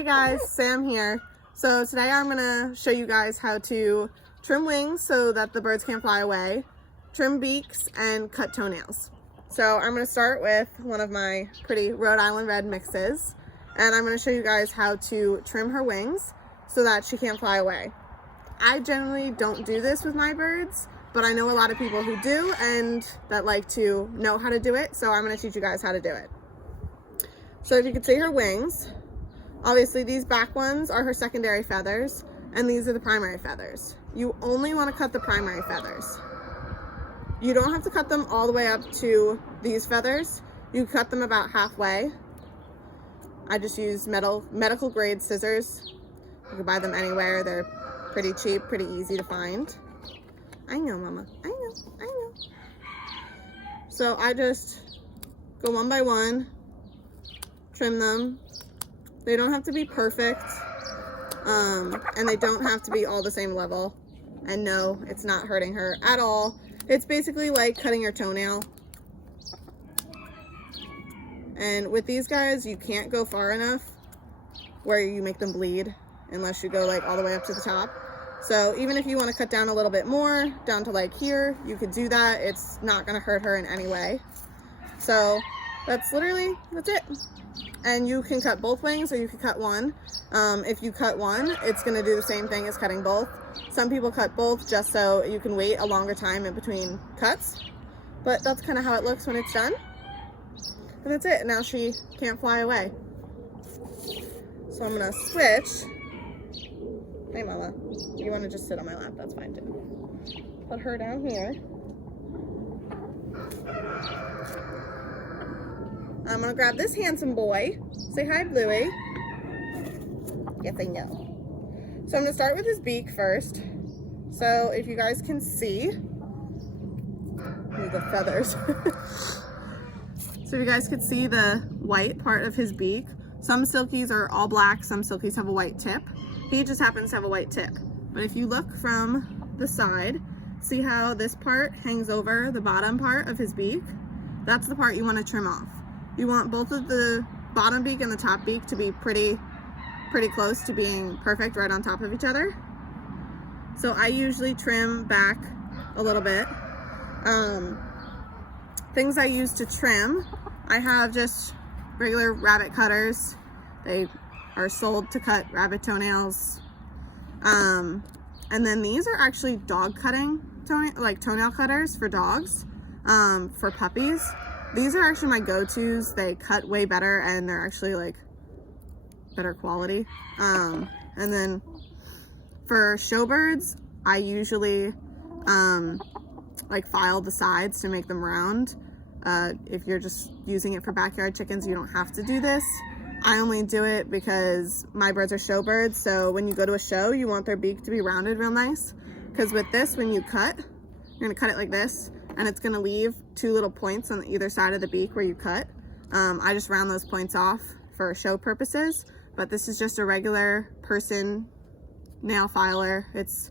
Hey guys, Sam here. So today I'm gonna show you guys how to trim wings so that the birds can't fly away, trim beaks, and cut toenails. So I'm gonna start with one of my pretty Rhode Island red mixes, and I'm gonna show you guys how to trim her wings so that she can't fly away. I generally don't do this with my birds, but I know a lot of people who do and that like to know how to do it, so I'm gonna teach you guys how to do it. So if you can see her wings, obviously these back ones are her secondary feathers, and these are the primary feathers. You only want to cut the primary feathers. You don't have to cut them all the way up to these feathers. You cut them about halfway. I just use medical grade scissors. You can buy them anywhere. They're pretty cheap, pretty easy to find. I know, Mama. I know. So I just go one by one, trim them. They don't have to be perfect, and they don't have to be all the same level. And no, it's not hurting her at all. It's basically like cutting your toenail. And with these guys, you can't go far enough where you make them bleed unless you go like all the way up to the top. So even if you want to cut down a little bit more, down to like here, you could do that. It's not going to hurt her in any way. So that's it. And you can cut both wings or you can cut one. If you cut one, it's going to do the same thing as cutting both. Some people cut both just so you can wait a longer time in between cuts. But that's kind of how it looks when it's done. And that's it. Now she can't fly away. So I'm going to switch. Hey, Mama. You want to just sit on my lap? That's fine too. Put her down here. I'm gonna grab this handsome boy. Say hi, Bluey. Yes, I know. So I'm gonna start with his beak first. So if you guys can see, the feathers. So if you guys could see the white part of his beak, some silkies are all black, some silkies have a white tip. He just happens to have a white tip. But if you look from the side, see how this part hangs over the bottom part of his beak? That's the part you want to trim off. You want both of the bottom beak and the top beak to be pretty close to being perfect, right on top of each other. So I usually trim back a little bit. Things I use to trim, I have just regular rabbit cutters. They are sold to cut rabbit toenails. And then these are actually dog cutting toenail cutters for dogs, for puppies. These are actually my go-tos. They cut way better and they're actually like better quality. And then for showbirds, I usually like file the sides to make them round. If you're just using it for backyard chickens, you don't have to do this. I only do it because my birds are showbirds, so when you go to a show, you want their beak to be rounded real nice. Because with this, when you cut, you're gonna cut it like this, and it's gonna leave two little points on either side of the beak where you cut. I just round those points off for show purposes, but this is just a regular person nail filer. It's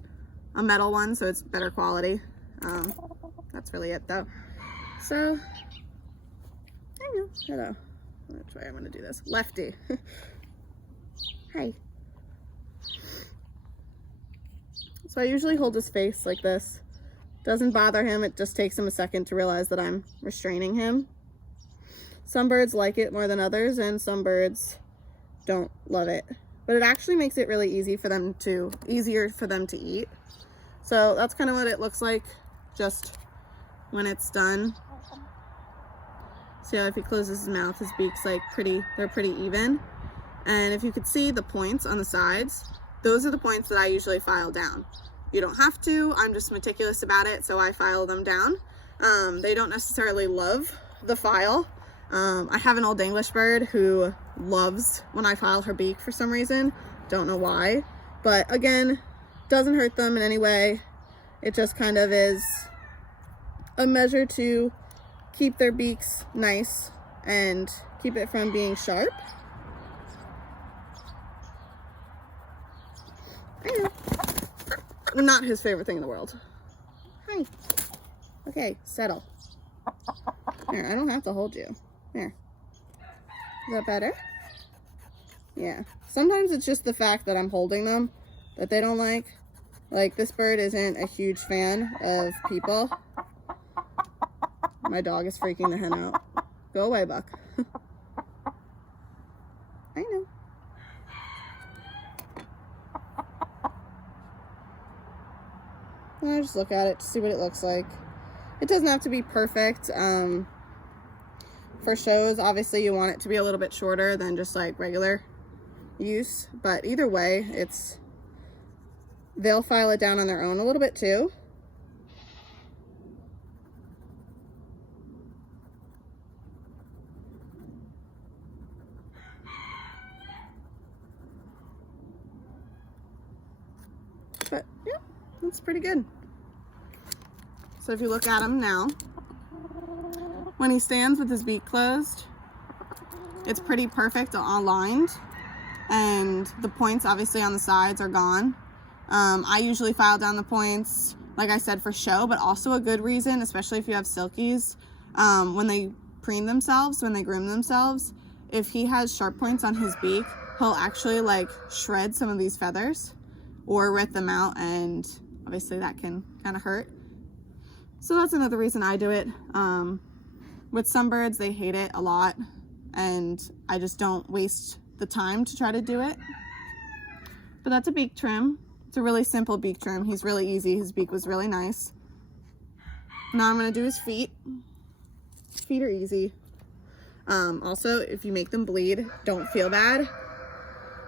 a metal one, so it's better quality. That's really it though. So, hello. Which way I'm gonna do this? Lefty. Hi. So I usually hold his face like this. Doesn't bother him, it just takes him a second to realize that I'm restraining him. Some birds like it more than others, and some birds don't love it. But it actually makes it really easier for them to eat. So that's kind of what it looks like just when it's done. See how if he closes his mouth, his beak's like they're pretty even. And if you could see the points on the sides, those are the points that I usually file down. You don't have to, I'm just meticulous about it, so I file them down. They don't necessarily love the file. I have an Old English bird who loves when I file her beak for some reason. Don't know why, but again, doesn't hurt them in any way. It just kind of is a measure to keep their beaks nice and keep it from being sharp. Not his favorite thing in the world. Hi. Okay, settle. Here, I don't have to hold you. Here. Is that better? Yeah. Sometimes it's just the fact that I'm holding them that they don't like. Like, this bird isn't a huge fan of people. My dog is freaking the hen out. Go away, Buck. I know. I just look at it to see what it looks like. It doesn't have to be perfect. For shows, obviously you want it to be a little bit shorter than just like regular use, but either way, they'll file it down on their own a little bit too. But yeah, that's pretty good. So if you look at him now, when he stands with his beak closed, it's pretty perfect aligned, and the points obviously on the sides are gone. I usually file down the points, like I said, for show, but also a good reason, especially if you have silkies, when they preen themselves, when they groom themselves, if he has sharp points on his beak, he'll actually like shred some of these feathers or rip them out, and obviously that can kind of hurt. So that's another reason I do it. With some birds, they hate it a lot, and I just don't waste the time to try to do it. But that's a beak trim. It's a really simple beak trim. He's really easy. His beak was really nice. Now I'm gonna do his feet. His feet are easy. Also, if you make them bleed, don't feel bad.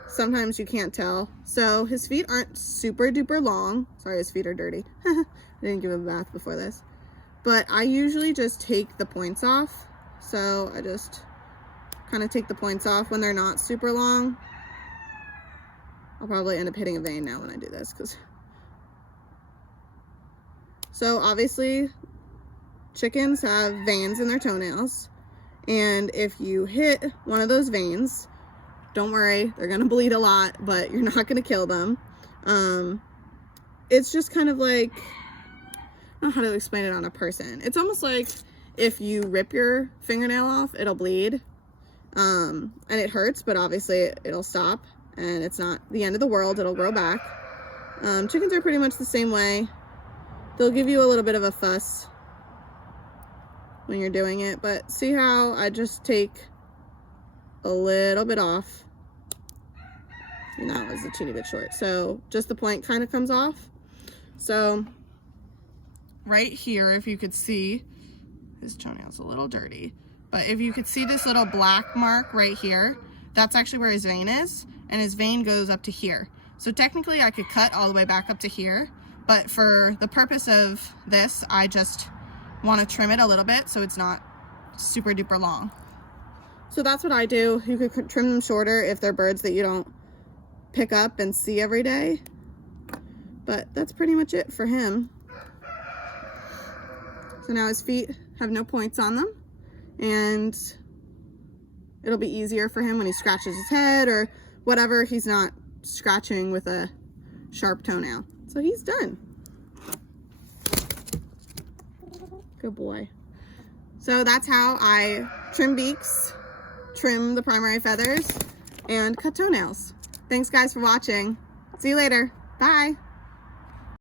Sometimes you can't tell. So his feet aren't super duper long. Sorry, his feet are dirty. I didn't give him a bath before this. But I usually just take the points off. So I just kind of take the points off when they're not super long. I'll probably end up hitting a vein now when I do this. So obviously chickens have veins in their toenails. And if you hit one of those veins, don't worry, they're gonna bleed a lot, but you're not gonna kill them. It's just kind of like, I don't know how to explain it on a person. It's almost like if you rip your fingernail off, it'll bleed. And it hurts, but obviously it'll stop, and it's not the end of the world. It'll grow back. Chickens are pretty much the same way. They'll give you a little bit of a fuss when you're doing it, but see how I just take a little bit off, and that was a teeny bit short, so just the point kind of comes off. So right here, if you could see, his toenail's a little dirty, but if you could see this little black mark right here, that's actually where his vein is, and his vein goes up to here. So technically I could cut all the way back up to here, but for the purpose of this, I just want to trim it a little bit so it's not super duper long. So that's what I do. You could trim them shorter if they're birds that you don't pick up and see every day. But that's pretty much it for him. So now his feet have no points on them, and it'll be easier for him when he scratches his head or whatever. He's not scratching with a sharp toenail. So he's done. Good boy. So that's how I trim beaks, trim the primary feathers, and cut toenails. Thanks guys for watching. See you later. Bye.